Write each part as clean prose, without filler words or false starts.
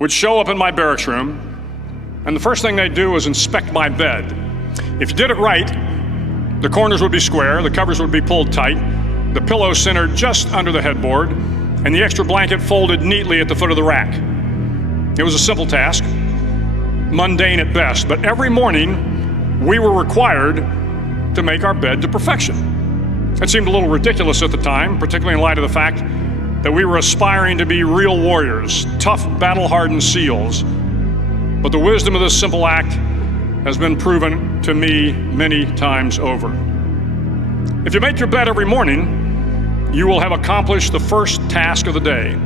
would show up in my barracks room, and the first thing they'd do was inspect my bed. If you did it right, the corners would be square, the covers would be pulled tight, the pillow centered just under the headboard, and the extra blanket folded neatly at the foot of the rack. It was a simple task, mundane at best, but every morning we were required to make our bed to perfection. It seemed a little ridiculous at the time, particularly in light of the fact that we were aspiring to be real warriors, tough, battle-hardened SEALs. But the wisdom of this simple act has been proven to me many times over. If you make your bed every morning, you will have accomplished the first task of the day.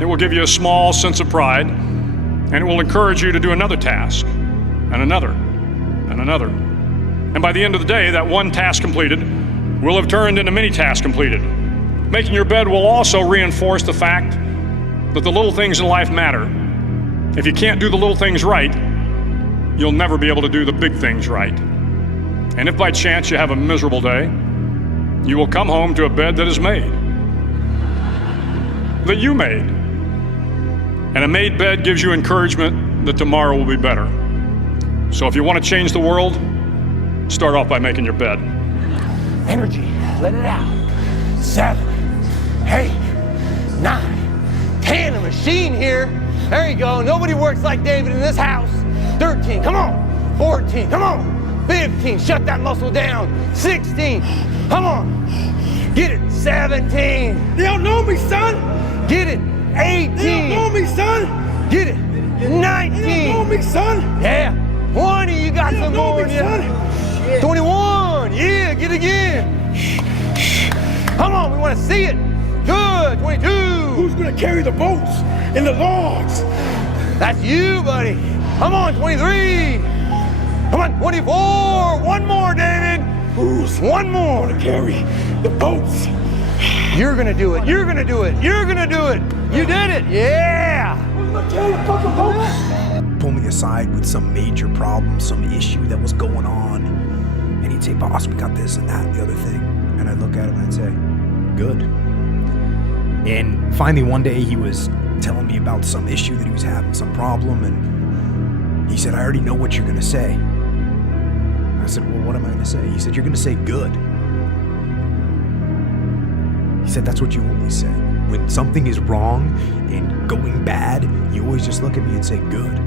It will give you a small sense of pride, and it will encourage you to do another task, and another, and another. And by the end of the day, that one task completed will have turned into many tasks completed. Making your bed will also reinforce the fact that the little things in life matter. If you can't do the little things right, you'll never be able to do the big things right. And if by chance you have a miserable day, you will come home to a bed that is made, that you made. And a made bed gives you encouragement that tomorrow will be better. So if you want to change the world, start off by making your bed. Energy, let it out. 7, 8, 9, 10, a machine here. There you go, nobody works like David in this house. 13, come on. 14, come on. 15, shut that muscle down. 16, come on. Get it. 17. They don't know me, son. Get it. 18. They don't know me, son. Get it. 19. They don't know me, son. Yeah. 20, you got They some don't know more me, in you. son. 21, yeah, get it again. Come on, we want to see it. Good, 22. Who's gonna carry the boats and the logs? That's you, buddy. Come on, 23. Come on, 24. One more, David. Who's one more gonna carry the boats? You're gonna do it. You're gonna do it. You're gonna do it. You did it. Yeah. Who's gonna carry the fucking boats? Pull me aside with some major problem, some issue that was going on, and he'd say, "Boss, we got this and that and the other thing." And I'd look at him and I'd say, "Good." And finally one day he was telling me about some issue that he was having, some problem, and he said, "I already know what you're gonna say." I said, "Well, what am I gonna say?" He said, "You're gonna say good." He said, "That's what you always say. When something is wrong and going bad, you always just look at me and say good."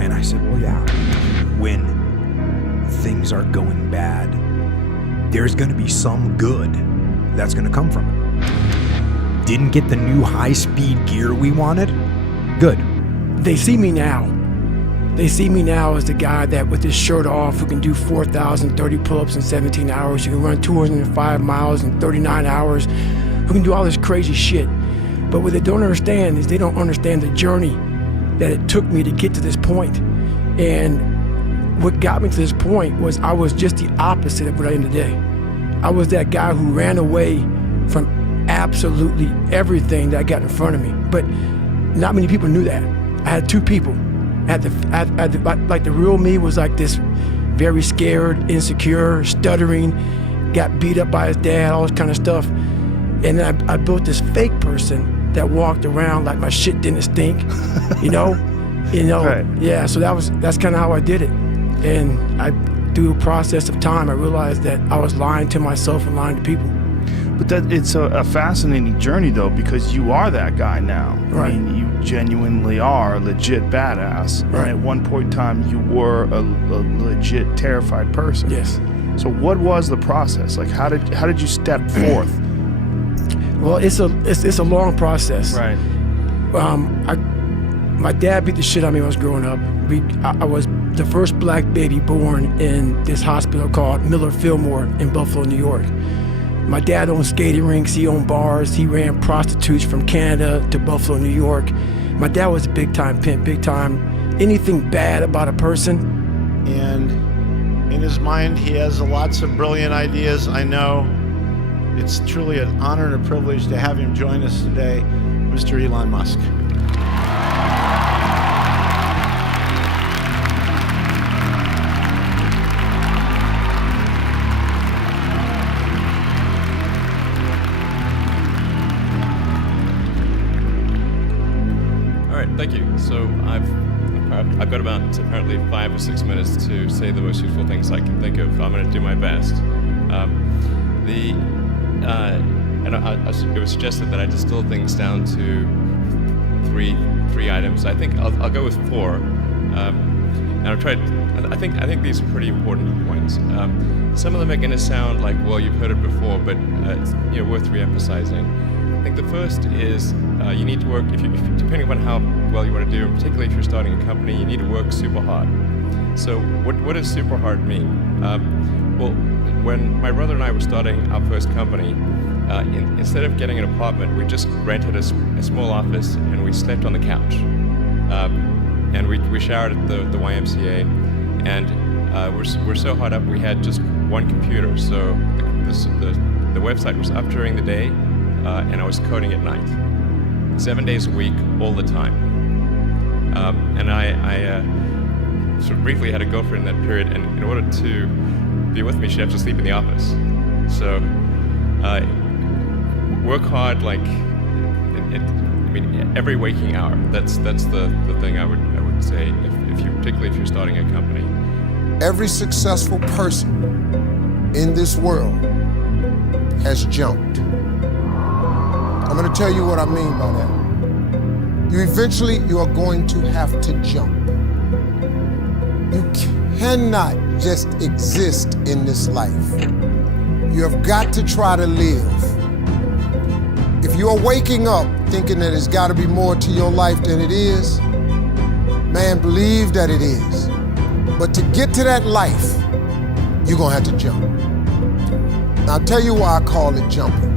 And I said, "Well, yeah, when things are going bad, there's gonna be some good that's gonna come from it. Didn't get the new high-speed gear we wanted? Good." They see me now. They see me now as the guy that with his shirt off who can do 4,030 pull-ups in 17 hours, who can run 205 miles in 39 hours, who can do all this crazy shit. But what they don't understand is they don't understand the journey that it took me to get to this point. And what got me to this point was I was just the opposite of what I am today. I was that guy who ran away from absolutely everything that got in front of me. But not many people knew that. I had two people. Like the real me was like this very scared, insecure, stuttering, got beat up by his dad, all this kind of stuff. And then I built this fake person that walked around like my shit didn't stink, you know? Right. Yeah, so that's kind of how I did it. And through a process of time, I realized that I was lying to myself and lying to people. But it's a fascinating journey, though, because you are that guy now. Right. I mean, you genuinely are a legit badass. Right. And at one point in time, you were a legit terrified person. Yes. So what was the process? Like, how did you step forth? Well, it's a long process. Right. My dad beat the shit out of me when I was growing up. I was the first black baby born in this hospital called Miller Fillmore in Buffalo, New York. My dad owned skating rinks, he owned bars, he ran prostitutes from Canada to Buffalo, New York. My dad was a big time pimp, big time. Anything bad about a person. And in his mind, he has lots of brilliant ideas, I know. It's truly an honor and a privilege to have him join us today, Mr. Elon Musk. right, thank you. So I've got about apparently 5 or 6 minutes to say the most useful things I can think of. I'm going to do my best. It was suggested that I distill things down to three items. I think I'll go with 4. And I'll try. I think these are pretty important points. Some of them are going to sound like, well, you've heard it before, but it's worth re-emphasizing. I think the first is you need to work, depending upon how well you want to do, particularly if you're starting a company, you need to work super hard. So what does super hard mean? Well, when my brother and I were starting our first company, instead of getting an apartment, we just rented a small office and we slept on the couch. And we showered at the YMCA, and we're so hot up we had just one computer. So the website was up during the day, and I was coding at night, 7 days a week, all the time. And I sort of briefly had a girlfriend in that period, and in order to be with me, she'd have to sleep in the office. So work hard, like every waking hour. That's the thing I would say particularly if you're starting a company. Every successful person in this world has jumped. I'm going to tell you what I mean by that. You are going to have to jump. You cannot just exist in this life. You have got to try to live. If you are waking up thinking that it's got to be more to your life than it is, man, believe that it is. But to get to that life, you're gonna have to jump. Now, I'll tell you why I call it jumping.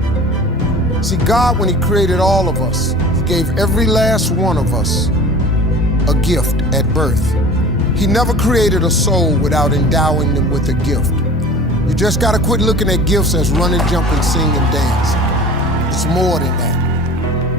See, God, when He created all of us, He gave every last one of us a gift at birth. He never created a soul without endowing them with a gift. You just gotta quit looking at gifts as running, jumping, singing, and dancing. It's more than that.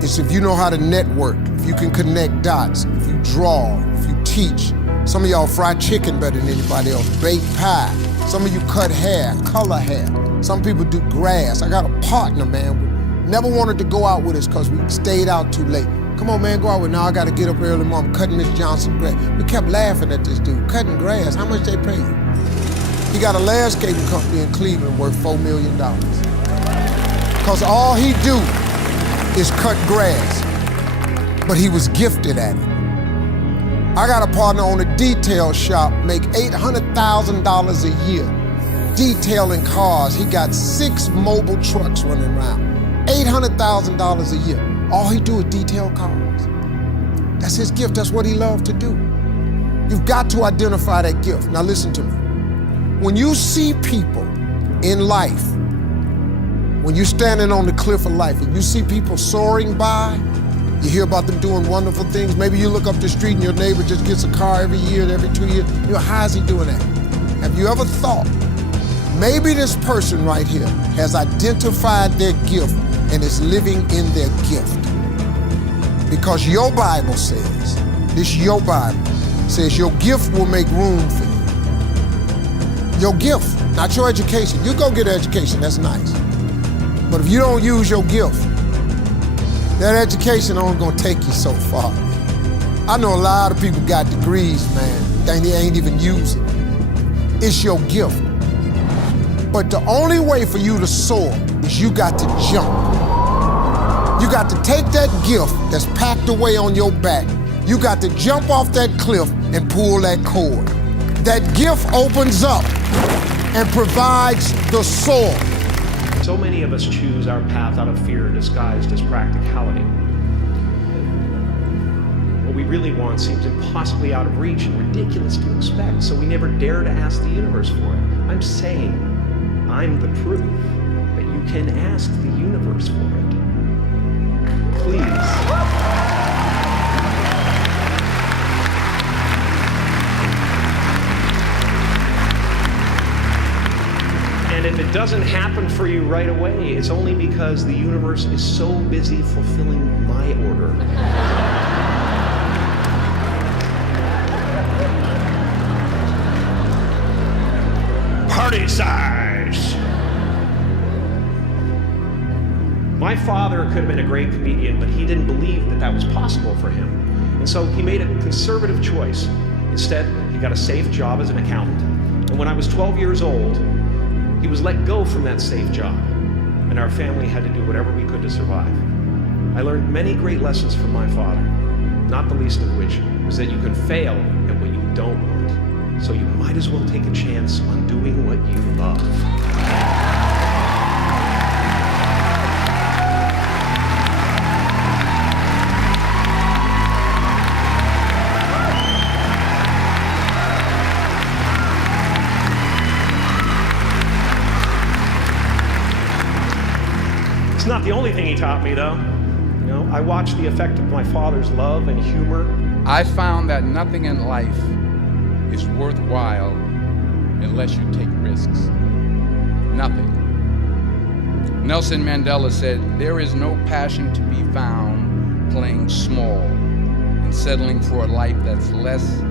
It's if you know how to network, if you can connect dots, if you draw, if you teach. Some of y'all fry chicken better than anybody else, bake pie. Some of you cut hair, color hair. Some people do grass. I got a partner, man, never wanted to go out with us because we stayed out too late. Come on, man, go out with me. Now I got to get up early, Mom, cutting Miss Johnson grass. We kept laughing at this dude, cutting grass. How much they pay you? He got a landscaping company in Cleveland worth $4 million. Because all he do is cut grass, but he was gifted at it. I got a partner on a detail shop, make $800,000 a year, detailing cars. He got 6 mobile trucks running around, $800,000 a year. All he do is detail cars. That's his gift, that's what he loved to do. You've got to identify that gift. Now listen to me. When you see people in life, when you're standing on the cliff of life and you see people soaring by, you hear about them doing wonderful things. Maybe you look up the street and your neighbor just gets a car every year, every 2 years. You know, how is he doing that? Have you ever thought, maybe this person right here has identified their gift and is living in their gift? Because your Bible says, your Bible says your gift will make room for you. Your gift, not your education. You go get an education, that's nice. But if you don't use your gift, that education only gonna take you so far. I know a lot of people got degrees, man, they ain't even use it. It's your gift. But the only way for you to soar is you got to jump. You got to take that gift that's packed away on your back. You got to jump off that cliff and pull that cord. That gift opens up and provides the soar. So many of us choose our path out of fear disguised as practicality. What we really want seems impossibly out of reach and ridiculous to expect, so we never dare to ask the universe for it. I'm saying I'm the proof that you can ask the universe for it. Please. And if it doesn't happen for you right away, it's only because the universe is so busy fulfilling my order. Party size! My father could have been a great comedian, but he didn't believe that that was possible for him. And so he made a conservative choice. Instead, he got a safe job as an accountant. And when I was 12 years old, he was let go from that safe job. And our family had to do whatever we could to survive. I learned many great lessons from my father, not the least of which was that you can fail at what you don't want. So you might as well take a chance on doing what you love. It's not the only thing he taught me, though. You know, I watched the effect of my father's love and humor. I found that nothing in life is worthwhile unless you take risks. Nothing. Nelson Mandela said, "There is no passion to be found playing small and settling for a life that's less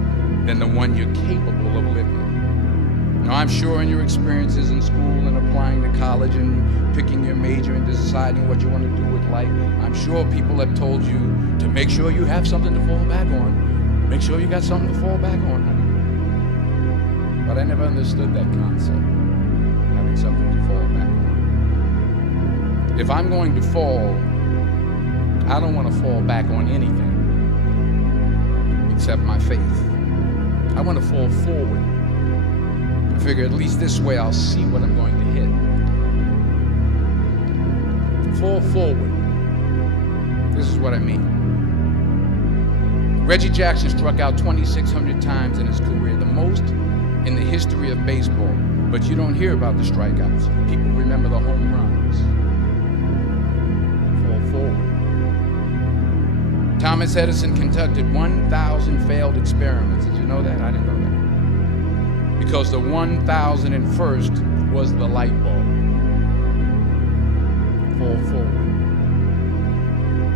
than the one you're capable of living." Now, I'm sure in your experiences in school and applying to college and picking your major and deciding what you want to do with life, I'm sure people have told you to make sure you have something to fall back on. Make sure you got something to fall back on, honey. But I never understood that concept, having something to fall back on. If I'm going to fall, I don't want to fall back on anything except my faith. I want to fall forward. I figure at least this way I'll see what I'm going to hit. Fall forward. This is what I mean. Reggie Jackson struck out 2,600 times in his career, the most in the history of baseball. But you don't hear about the strikeouts. People remember the home runs. Fall forward. Thomas Edison conducted 1,000 failed experiments. Did you know that? I didn't know that. Because the 1,001st was the light bulb. Fall forward.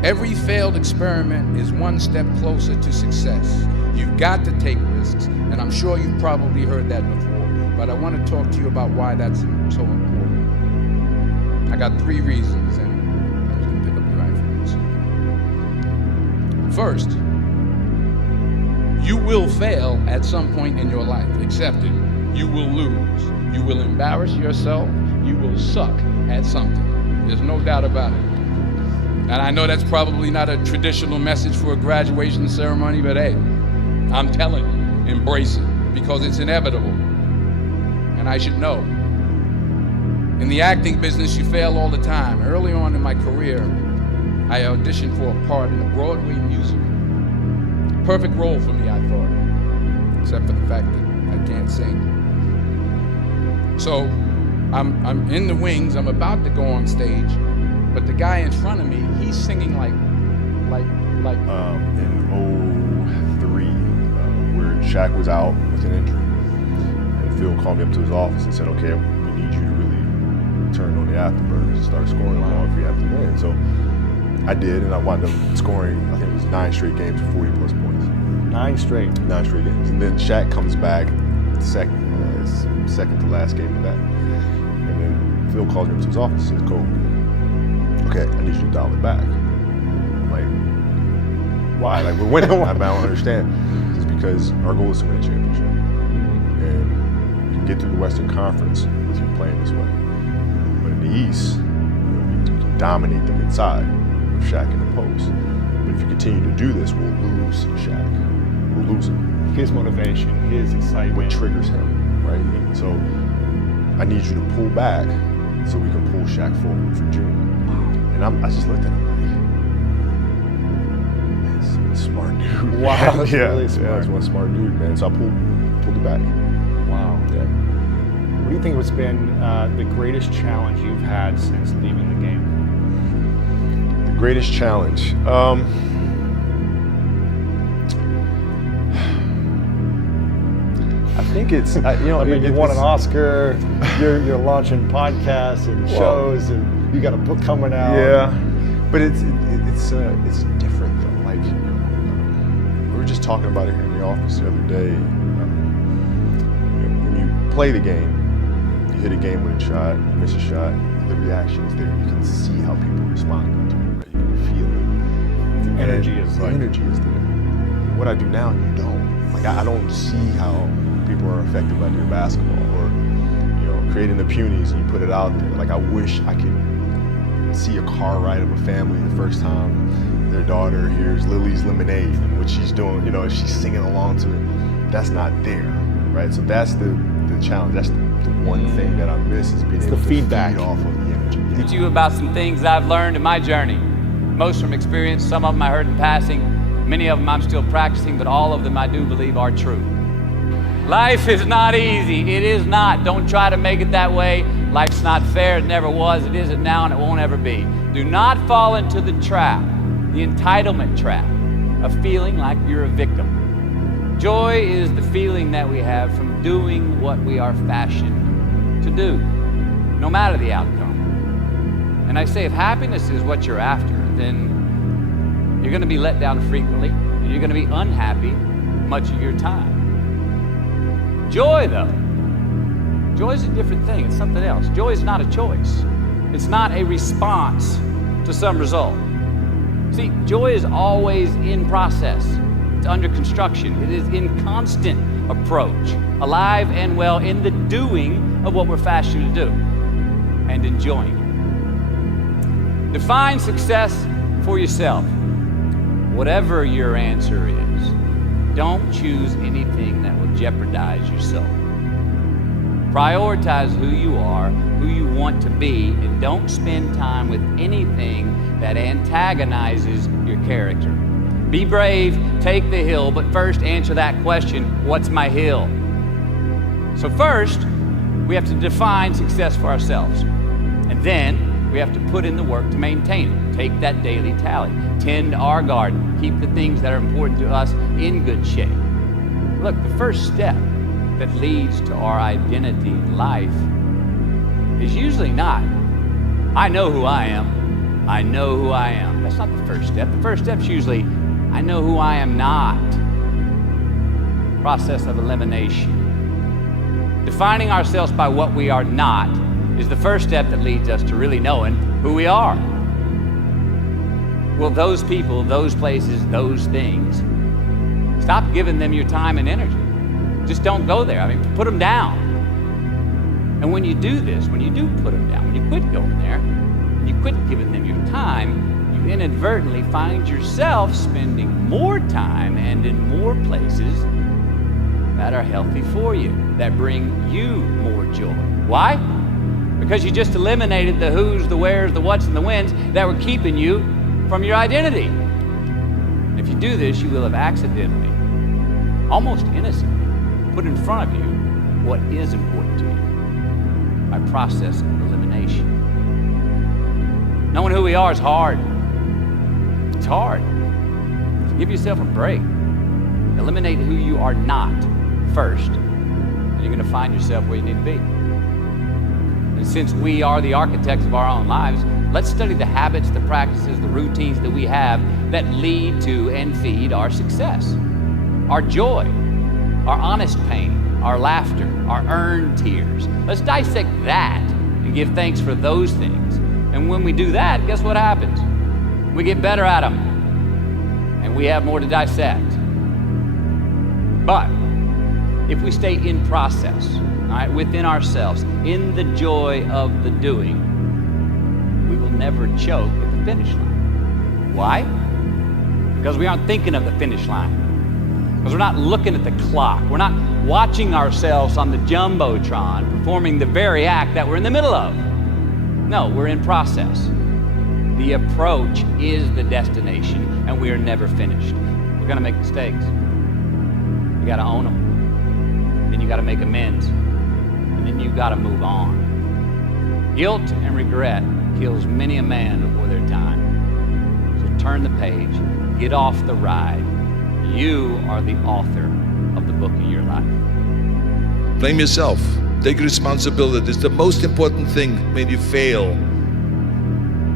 Every failed experiment is one step closer to success. You've got to take risks, and I'm sure you've probably heard that before, but I want to talk to you about why that's so important. I got 3 reasons, and you can pick up your iPhones. First, you will fail at some point in your life. Accept it. You will lose. You will embarrass yourself. You will suck at something. There's no doubt about it. And I know that's probably not a traditional message for a graduation ceremony, but hey, I'm telling you, embrace it, because it's inevitable. And I should know. In the acting business, you fail all the time. Early on in my career, I auditioned for a part in a Broadway musical. Perfect role for me, I thought, except for the fact that I can't sing. So I'm in the wings, I'm about to go on stage, but the guy in front of me, he's singing like. In 2003, where Shaq was out with an injury, and Phil called me up to his office and said, "Okay, we need you to really turn on the afterburners and start scoring the ball if we have to win." So I did, and I wound up scoring, I think it was 9 straight games with 40 plus points. 9 straight? 9 straight games. And then Shaq comes back, second to last game of that. And then Phil calls me up to his office and says, "Cole, okay, I need you to dial it back." I'm like, why? Like, we're winning. I don't understand. It's because our goal is to win a championship. And we can get through the Western Conference with you playing this way. But in the East, we can dominate them inside with Shaq in the post. But if you continue to do this, we'll lose Shaq. We'll lose him. His motivation, his excitement. What triggers him, right? So I need you to pull back so we can pull Shaq forward for June. And I just looked at him like, man, this is a smart dude. Wow, that's really smart. Yeah, that's one smart dude, man. So I pulled it back. Wow. Yeah. What do you think has been the greatest challenge you've had since leaving the game? The greatest challenge? I think it's, I mean, you won an Oscar, you're launching podcasts and shows, and you got a book coming out. Yeah, but it's different though. Like, we were just talking about it here in the office the other day. When you play the game, you hit a game-winning shot, you miss a shot, the reaction is there. You can see how people respond to it. Right? You can feel it. The energy is there. what I do now, you don't. Like, I don't see how people are affected by their basketball, or, you know, creating the punies and you put it out there. Like, I wish I could see a car ride of a family the first time their daughter hears Lily's Lemonade and what she's doing, you know, she's singing along to it. That's not there, right? So that's the challenge. That's the one thing that I miss, is being able to feed off of the energy. Teach you about some things I've learned in my journey. Most from experience, some of them I heard in passing, many of them I'm still practicing, but all of them I do believe are true. Life is not easy. It is not. Don't try to make it that way. Life's not fair. It never was. It isn't now, and it won't ever be. Do not fall into the trap, the entitlement trap, of feeling like you're a victim. Joy is the feeling that we have from doing what we are fashioned to do, no matter the outcome. And I say, if happiness is what you're after, then you're going to be let down frequently, and you're going to be unhappy much of your time. Joy, though, joy is a different thing. It's something else. Joy is not a choice. It's not a response to some result. See, joy is always in process. It's under construction. It is in constant approach, alive and well in the doing of what we're fashioned to do and enjoying it. Define success for yourself. Whatever your answer is, don't choose anything that will jeopardize yourself. Prioritize who you are, who you want to be, and don't spend time with anything that antagonizes your character. Be brave, take the hill, but first answer that question, what's my hill? So first, we have to define success for ourselves. And then we have to put in the work to maintain it. Take that daily tally. Tend our garden. Keep the things that are important to us in good shape. Look, the first step that leads to our identity in life is usually not, I know who I am. I know who I am. That's not the first step. The first step's usually, I know who I am not. Process of elimination. Defining ourselves by what we are not is the first step that leads us to really knowing who we are. Well, those people, those places, those things, stop giving them your time and energy. Just don't go there. I mean, put them down. And when you do this, when you do put them down, when you quit going there, when you quit giving them your time, you inadvertently find yourself spending more time and in more places that are healthy for you, that bring you more joy. Why? Because you just eliminated the who's, the where's, the what's, and the when's that were keeping you from your identity. And if you do this, you will have accidentally, almost innocently, put in front of you what is important to you by process of elimination. Knowing who we are is hard. It's hard. So give yourself a break. Eliminate who you are not first, and you're going to find yourself where you need to be. And since we are the architects of our own lives, let's study the habits, the practices, the routines that we have that lead to and feed our success, our joy, our honest pain, our laughter, our earned tears. Let's dissect that and give thanks for those things. And when we do that, guess what happens? We get better at them, and we have more to dissect. But if we stay in process, all right, within ourselves, in the joy of the doing, we will never choke at the finish line. Why? Because we aren't thinking of the finish line. Because we're not looking at the clock. We're not watching ourselves on the Jumbotron performing the very act that we're in the middle of. No, we're in process. The approach is the destination, and we are never finished. We're gonna make mistakes. You gotta own them. Then you gotta make amends. And then you gotta move on. Guilt and regret kills many a man before their time. So turn the page, get off the ride. You are the author of the book of your life. Blame yourself. Take responsibility. It's the most important thing when you fail,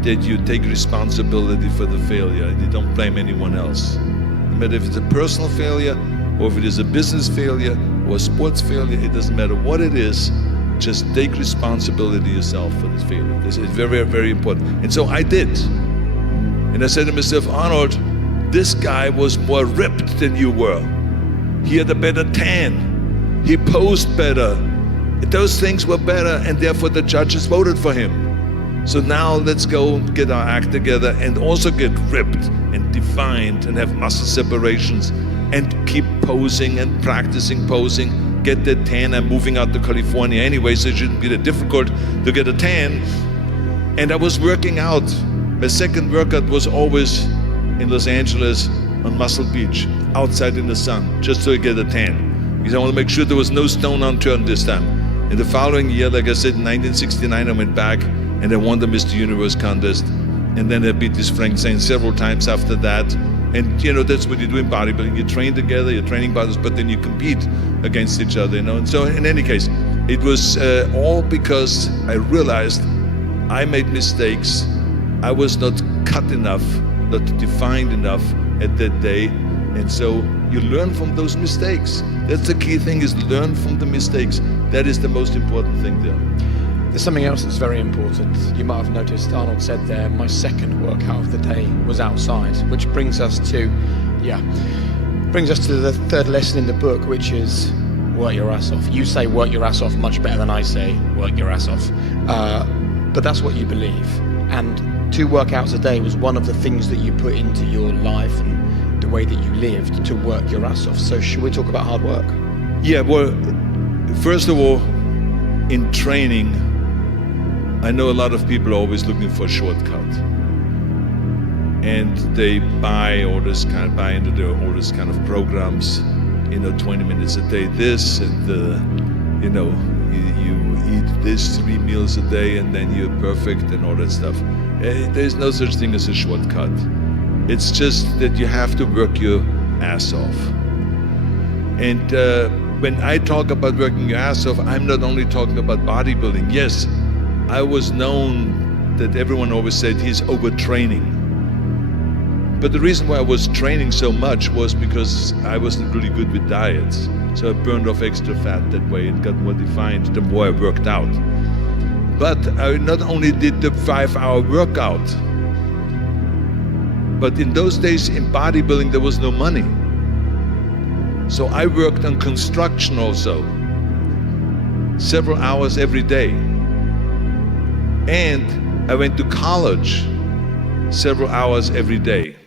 that you take responsibility for the failure and you don't blame anyone else. No matter if it's a personal failure or if it is a business failure or a sports failure, it doesn't matter what it is, just take responsibility yourself for this failure. This is very, very important. And so I did. And I said to myself, Arnold, this guy was more ripped than you were. He had a better tan. He posed better. Those things were better, and therefore the judges voted for him. So now let's go get our act together and also get ripped and defined and have muscle separations and keep posing and practicing posing. Get the tan. I'm moving out to California anyway, so it shouldn't be that difficult to get a tan. And I was working out. My second workout was always in Los Angeles on Muscle Beach, outside in the sun, just so I get a tan. Because I want to make sure there was no stone unturned this time. In the following year, like I said, in 1969, I went back and I won the Mr. Universe contest. And then I beat this Frank Zane several times after that. And you know, that's what you do in bodybuilding. You train together, you're training partners, but then you compete against each other, you know. And so in any case, it was all because I realized I made mistakes. I was not cut enough, not defined enough at that day. And so you learn from those mistakes. That's the key thing, is learn from the mistakes. That is the most important thing there. There's something else that's very important. You might have noticed Arnold said there, my second workout of the day was outside, which brings us to the third lesson in the book, which is work your ass off. You say work your ass off much better than I say work your ass off. But that's what you believe. And 2 workouts a day was one of the things that you put into your life and the way that you lived to work your ass off. So should we talk about hard work? Yeah, well, first of all, in training, I know a lot of people are always looking for a shortcut. And they buy into all this kind of programs, 20 minutes a day this, and you eat this 3 meals a day and then you're perfect and all that stuff. There's no such thing as a shortcut. It's just that you have to work your ass off. And when I talk about working your ass off, I'm not only talking about bodybuilding. Yes, I was known that everyone always said he's overtraining. But the reason why I was training so much was because I wasn't really good with diets. So I burned off extra fat that way and got more defined the more I worked out. But I not only did the 5-hour workout, but in those days in bodybuilding there was no money. So I worked on construction also, several hours every day. And I went to college several hours every day.